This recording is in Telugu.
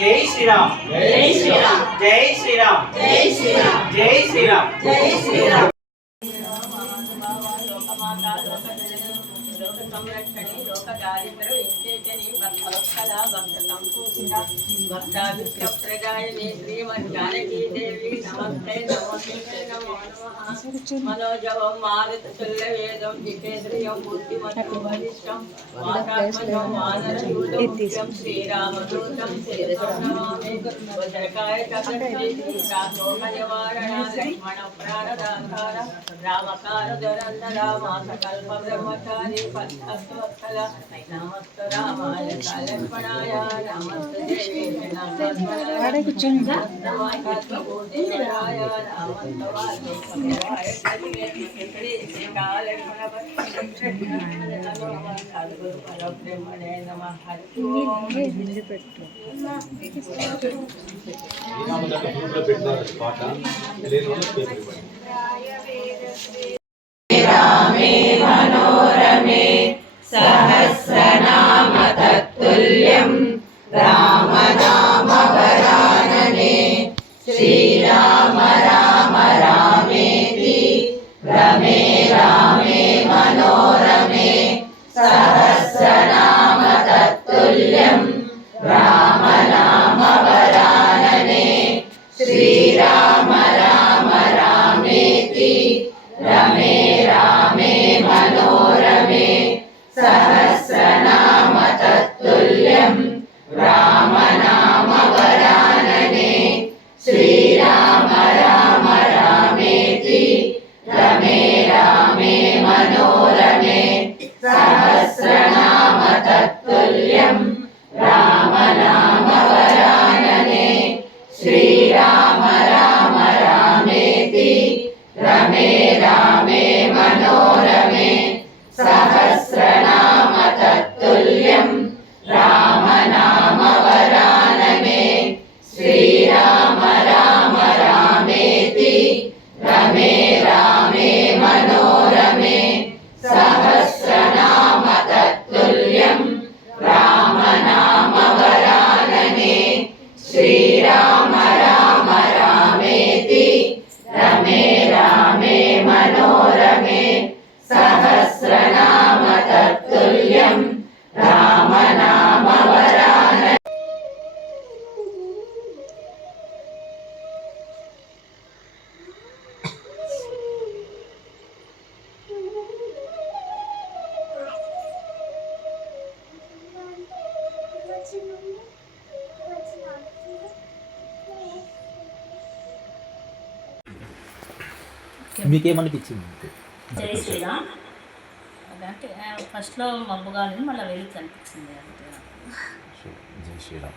జై శ్రీరామ్ జై శ్రీరామ్ జై శ్రీరామ్ జై శ్రీరామ్ జై శ్రీరామ్ జై శ్రీరామ్ लोक संरक्षणे लोक दारिद्र्य विच्छेदने भक्तवत्सला भक्त संपूजिता भक्ताभिष्ट प्रदायिने श्रीमज्जानकी देवी नमस्ते नमोते नमो नमः मनोजवं मारुततुल्यवेदं जितेन्द्रियं बुद्धिमतं वरिष्ठं वातात्मजं वानरयूथं श्रीरामदूतं शिरसोनमामि वज्रकाय चक्रशोभनिवारण लक्ष्मणप्राणदाधार रामकार दुरन्दरा मासकल्पब्रह्मचारी पद्मस्तवत्सल नमस्ते रामाय लक्ष्मणाय नमस्ते देवी नमस्ते रामे मनोरमे सहस्रनाम तत्तुल्यं रामनामवरानने श्रीराम राम रामेति रमे रामे मनोरमे सहस्रनाम तत्तुल्यं रामनामवरानने श्रीराम राम रामेति रमे रामे मनोरमे सहस्रनाम तत्तुल्यं रामनामवरानने श्रीराम राम रामेति रमे रामे मनोरमे सहस्रनाम तत्तुल्यं रामनामवरानने श्रीराम राम रामेति रमे रामे मनोरमे सहस्रनाम तत्तुल्यं रामनामवरानने श्रीराम राम रामेति रमे रामे मनोरमे सहस्रनाम तत्तुल्यं रामनामवरानने श्रीराम राम रामेति रमे रामे मनोरमे सहस्रनाम तत्तुल्यं रामनामवरानने మీకేమనిపించింది? జై శ్రీరామ్ అంటే ఫస్ట్లో మబ్బు కానీ మళ్ళీ వెలుగు కనిపించింది అంటే జై శ్రీరామ్.